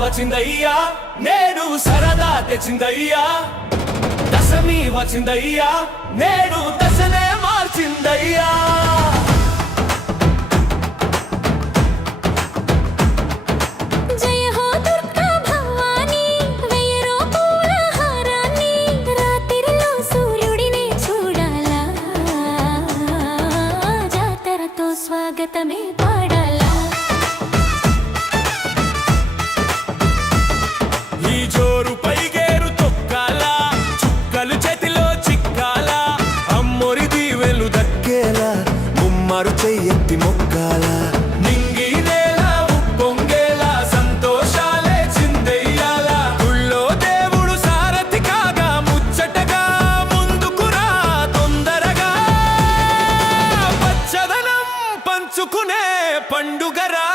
వచ్చిందయ్యా నేడు సరదా తెచ్చిందయ్యా దశమి వచ్చిందయ్యా నేడు దశనే మార్చిందయ్యా జయ హో దుర్గా భవానీ వెయ్యి రూపాల హారాన్ని రాత్రిలో సూర్యుడిని చూడాలా జాతరతో స్వాగతమే పాడాలా మారు చెయ్యెత్తి మొక్కాల నింగి నేల ఉప్పొంగేలా సంతోషాలే చిందెయ్యాల గుళ్ళో దేవుడు సారథి కాగా ముచ్చటగా ముందుకురా తొందరగా పచ్చదనం పంచుకునే పండుగరా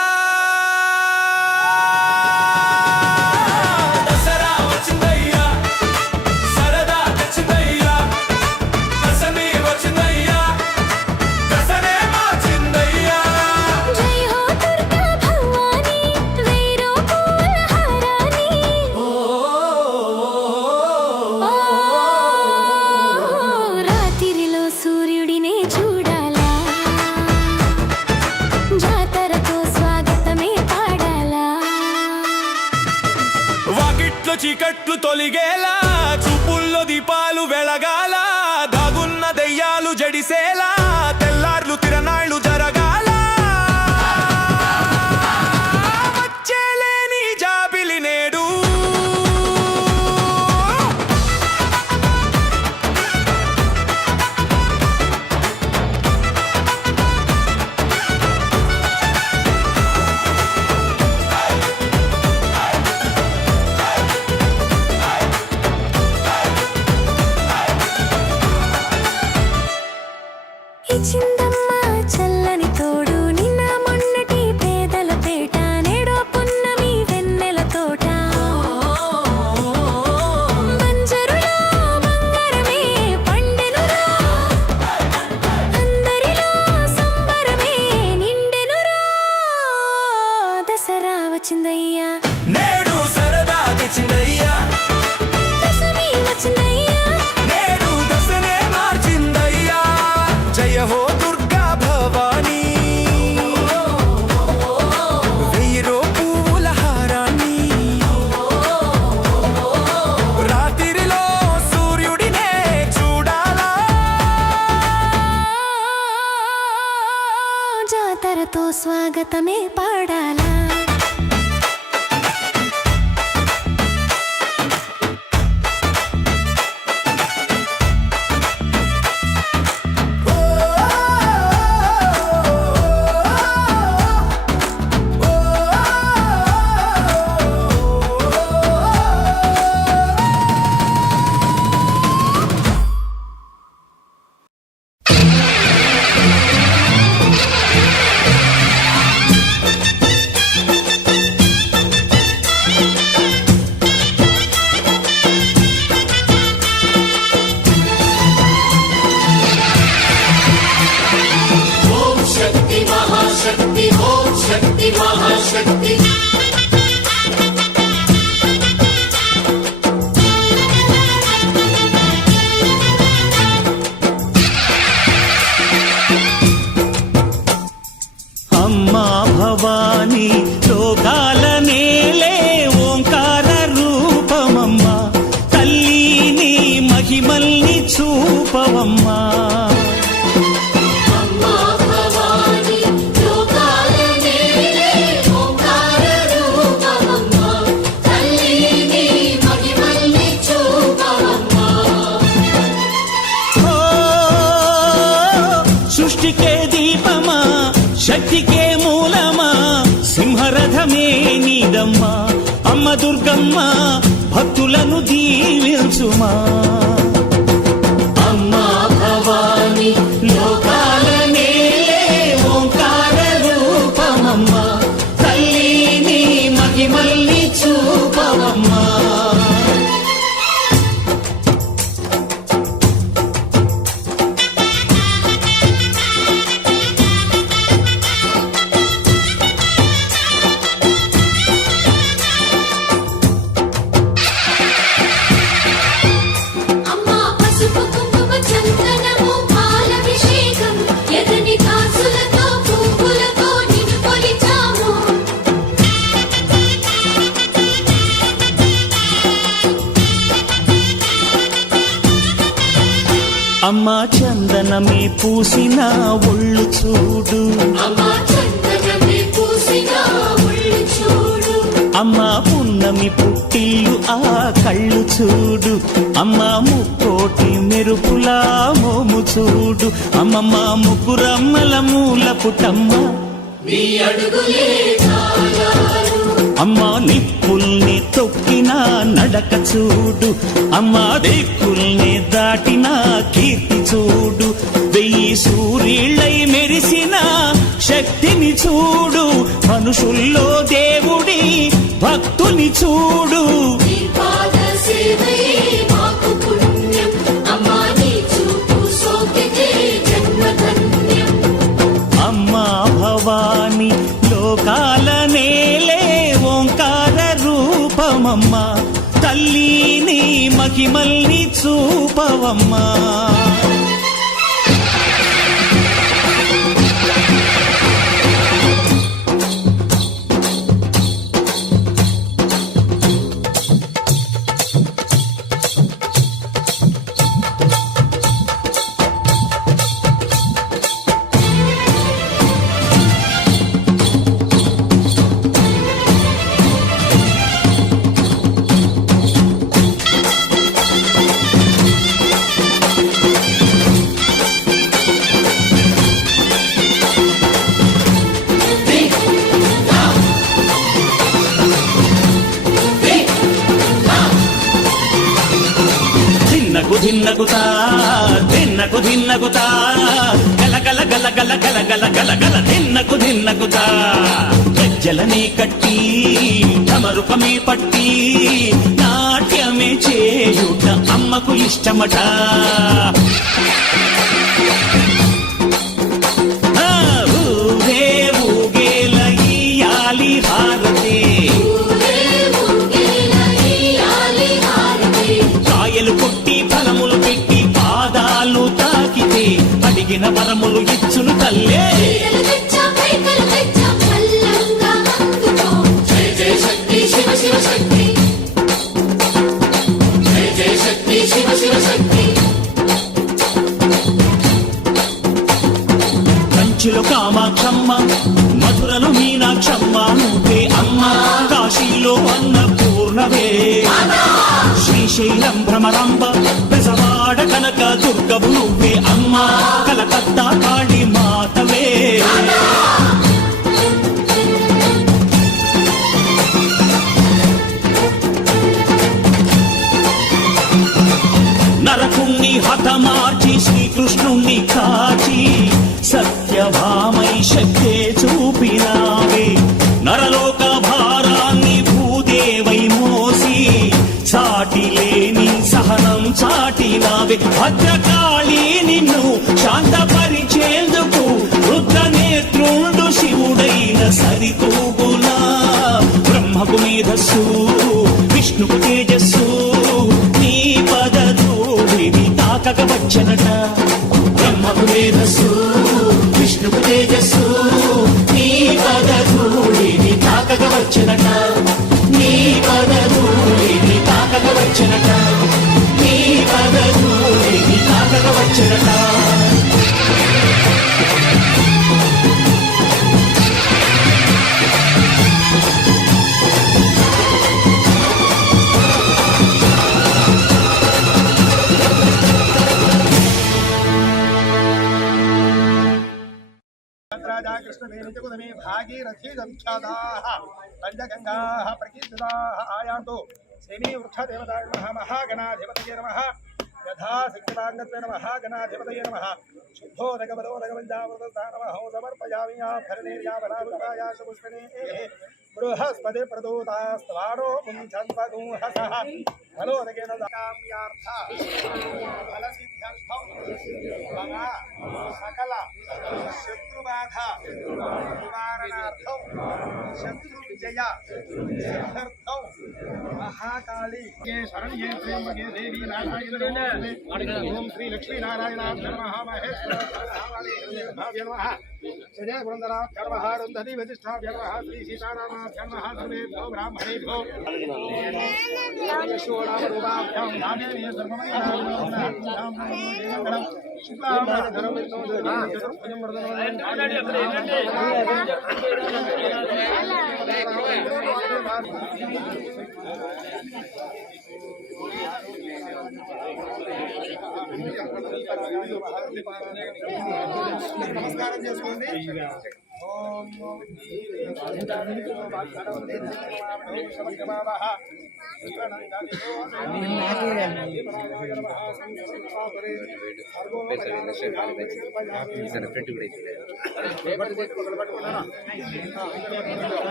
చీకట్లు తొలిగేలా చూపుల్లో దీపాలు వెలగాల దాగున్న దెయ్యాలు జడిసేలా తెల్లార్లు తిరనాళ్ళు జరగాల వచ్చేలేని జాబిలి నేడు చిందమ్మ చల్లని తోడు నిన్న మొన్నటి పేదల పేట నేడో పున్నమి వెన్నెల తోట బంజరులో బంగారమే పండెనురా అందరిలో సంబరమే నిండెనురా దసరా వచ్చిందయ్యా నేడు సరదా తెచ్చిందయ్యా దశమి వచ్చిందయ్యా నేడు దశనే మార్చిందయ్యా జయ హో దుర్గా భవానీ వెయ్యి రూపాల హారాన్ని రాత్రిలో సూర్యుడినే చూడాలా జాతరతో స్వాగతమే పాడాలా महाशक्ति अम्मा भवानी लोकाल नेले ओंकार रूपमम्मा तल्ली महिमल्नि चूपवम्मा శక్తికే మూలమా సింహరథమే నీదమ్మా అమ్మ దుర్గమ్మ భక్తులను దీవించుమా అమ్మా చందనమే పూసిన ఒళ్ళు చూడు, అమ్మా చందనమే పూసిన ఒళ్ళు చూడు, అమ్మా పున్నమి పుట్టిల్లు ఆ కళ్ళు చూడు, అమ్మా ముక్కోటి మెరుపులా మోము చూడు, అమ్మమ్మ ముగ్గురమ్మల మూల పుటమ్మ నీ అడుగులే తాళాలు, అమ్మా నిప్పుల్ని తొక్కిన నడక చూడు, అమ్మా దిక్కుల్ని దాటిన కీర్తి చూడు, వెయ్యి సూర్యుళ్ళై మెరిసిన శక్తిని చూడు, మనుషుల్లో దేవుడి భక్తుని చూడు. నీ పాద సేవయే మాకు పుణ్యం, అమ్మా నీ చూపు సోకితే జన్మధన్యం. అమ్మా భవాని లోకాల నేలే ఓంకార రూపమమ్మా, తల్లిని మహిమల్ని చూపవమ్మా. ధిన్నకుతా ధిన్నకుతా గల గల గల గల గల గల గల గల ధిన్నకుతా గజ్జలనే కట్టి తమరుపమే పట్టి నాట్యమే చేయుట అమ్మకు ఇష్టమట. ఊరే ఊగేల ఇయ్యాలి హారతి, కాయలు కొట్టి ఫలములు పెట్టి పాదాలు తాకితే అడిగిన వరములు ఇచ్చును తల్లే. జయ జయ శక్తి శివ శివ శక్తి, జయ జయ శక్తి శివ శివ శక్తి. కంచిలో కామాక్షమ్మ, మధురలో మీనాక్షమ్మ నువ్వే అమ్మ, కాశీలో అన్నపూర్ణవే, శ్రీశైలం భ్రమరాంబ, బెజవాడ కనక దుర్గవు నువ్వే అమ్మ, కలకత్తా కాళీ మాతవే. నరకుణ్ణి హతమార్చి శ్రీకృష్ణుణ్ణి కాచి సత్యభామై శక్తే చూపినావే, నరలోక భారాన్ని భూదేవై మోసి సాటి లేని సహనం చాటినావే, భద్రకాళి నిన్ను శాంతపరిచేందుకు రుద్రనేత్రుండు శివుడైన సరితూగునా, బ్రహ్మకు మేధస్సు విష్ణుకు తేజస్సు నీ పదధూళిని తాకక వచ్చనట. బ్రహ్మకు మేధస్సు విష్ణుకు తేజస్సు నీ పదధూళిని తాకక వచ్చనట, నీ పదధూళిని తాకక వచ్చనట, నీ పదధూళిని తాకక వచ్చనట. राजा कृष्णवेणुजगुदमे भागीरथी संख्याताः पञ्चगङ्गाः प्रकीर्तिताः आयान्तु श्रीमी वृक्षदेवताय नमः महागणाधिपतये नमः यथा शक्तिताङ्गत्वे नमः गणाधिपतये नमः शुद्धोदकबलोदकपञ्चामृतस्था नमः समर्पयामि फलनेर्याफलावृताया पुष्पणे बृहस्पति प्रदूतास्त्वारो पुंसन्वगुंहसः फलोदकेन काम्यार्थ फलसिद्ध्यर्थं मम सकल शत्रुबाधा निवारणार्थं शत्रुविजय सिद्ध्यर्थं महाकाली के शरण्ये त्र्यंबके देवी नारायणी ओम श्री लक्ष्मी नारायणाभ्य नमः महेश्वराय नमः विजय पुरंदराभ्यं नमः रुन्धति वसिष्ठाभ्यं नमः श्री सीतारामाभ्यं नमः सर्वेभ्यो ब्राह्मणेभ्यो यशोदामरूपाभ्यं नामेन सर्वमङ्गलं शुक्लाम्बरधरं चतुर्भुजं నమస్కారం చేసుకోండి. ఓం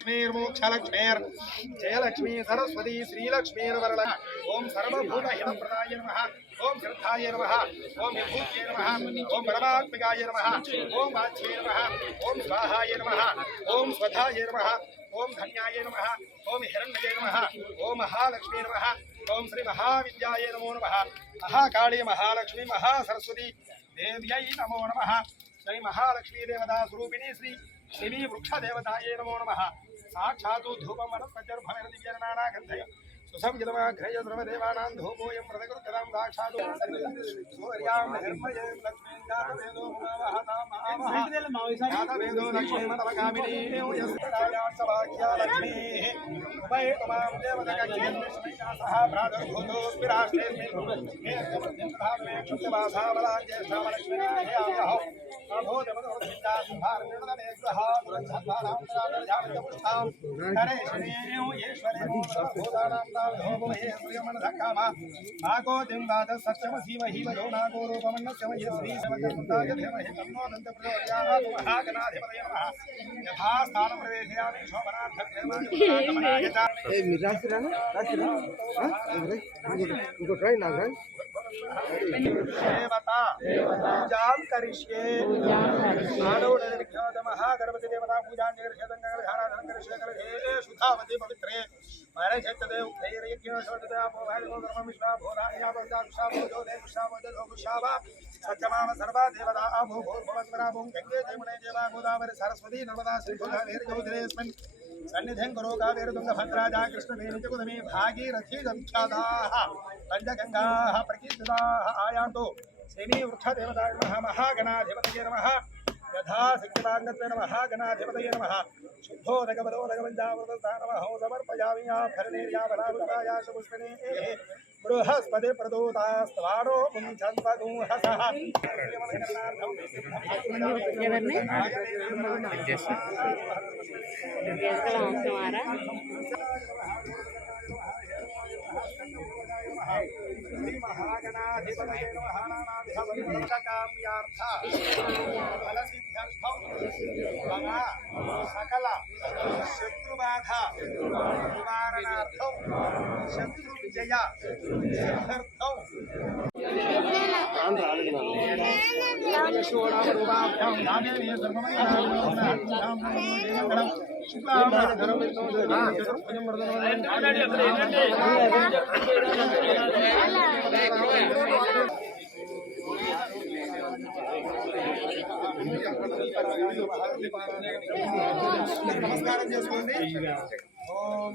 लक्ष्मीर्मोक्षलक्ष्मीर् जयलक्ष्मी सरस्वती श्रीलक्ष्मीर्वरद ओम सर्वभूतहितप्रदाय नमः ओम श्रद्धाय नमः ओम विभूत्यै नमः ओम परमात्मिकाय नमः ओम वाच्यै नमः ओम स्वाहाय नमः ओम स्वधाय नमः ओम धन्याय नमः ओम हिरण्मये नमः ओम महालक्ष्मी नमः ओम श्री महाविद्याय नमो नमः महाकाली महालक्ष्मी महासरस्वती देव्यै नमो नमः श्री महालक्ष्मी देवता स्वरूपिणी श्री श्री वृक्षदेवताय नमो नमः साक्षात् धूपं वनस्पतिर्भवेर्दिव्यनानागन्धय सुसंयतमाघ्रय सर्वदेवानां धूपोऽयं प्रदकृतरां साक्षात् सूर्यां निर्मये लक्ष्मीं जातवेदो जातवेदो लक्ष्मीर्मतवकामिनी यस्यासवाक्या लक्ष्मीः उभयतमां देवतकक्षेत्रस्मै सह भ्रातर्भूतोऽस्मिराष्ट्रेऽस्मिन् क्षुद्रवासावलाज्येष्ठामलक्ष्मीः अभूतमदोर्भिन्दा सुभार्निर्णमेग्रः पुरच्छद्वारां करे शनेयो येश्वरेयो भूतानां तावधोमहे श्रियमनधक्कामा नागो दिंवाद सत्यमसीमहि वयो नागो रूपमन्नस्यमये श्रीशवककुन्दाय धीमहि तन्नो दन्तप्रचोदयात् महागणाधिपतये नमः यथा स्थानप्रवेशयामि शोभनार्थं देवता पूजां करिष्ये महागणपति देवता पूजां करिष्ये सुधावती पवित्रे महाराजते सत्यमाम सर्वा देवता भूभूर्भुवस्वराभूं गंगे जमुने देवा गोदावरी सरस्वती नर्मदा सिंधुधावेर्योधरेऽस्मिन् सन्निधिं करो कावेरतुङ्गभद्राजा कृष्णवेणी च गुदमे भागीरथी विख्याताः पञ्चगङ्गाः प्रकीर्तिताः आयान्तु श्रीनी वृक्षदेवताय नमः महागणाधिपतये नमः यथा शक्तिपाङ्गत्वे नमः गणाधिपतये नमः शुद्धोदकबलोदकविद्यावृतस्थानमहो समर्पयामि आभरणेर्याबलावृताया सुपुष्पिणे बृहस्पति प्रदोतास्त्वारो पुंसन्वगुंहसः महागणाधिपतये नमः नानाविधकाम्यार्थ फलसिद्ध्यर्थं मम सकल शत्रुबाधा निवारणार्थं शत्रुविजय सिद्ध्यर्थं यशोरामरूपाभ्यां नागेन सर्वमयनां నమస్కారం చేసుకోండి. ఓం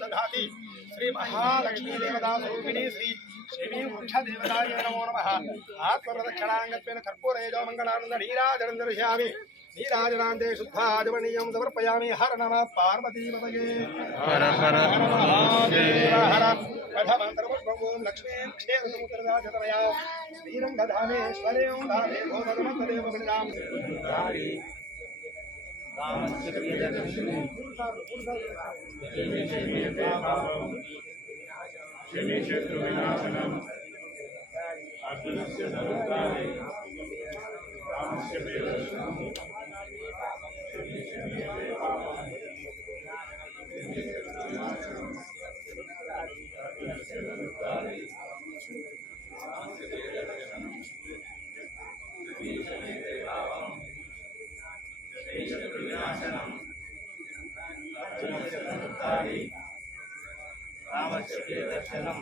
दधाति श्री महालक्ष्मी देवता स्वरूपिणी श्री श्री वृक्ष देवताय नमो नमः आत्मप्रदक्षिणांगत्वेन कर्पूरेजो मंगलानंद नीराजनं दर्शयामि नीराजनान्ते शुद्धाजवनीयं समर्पयामि हर नमः पार्वतीपतये हर हर महादेव हर कथमन्तर्वं लक्ष्मी क्षेत्रमुत्तरदाचतनया श्रीरङ्गधामेश्वरे धामे भोगवन्तदेव बिडां రామచంద్ర దర్శనం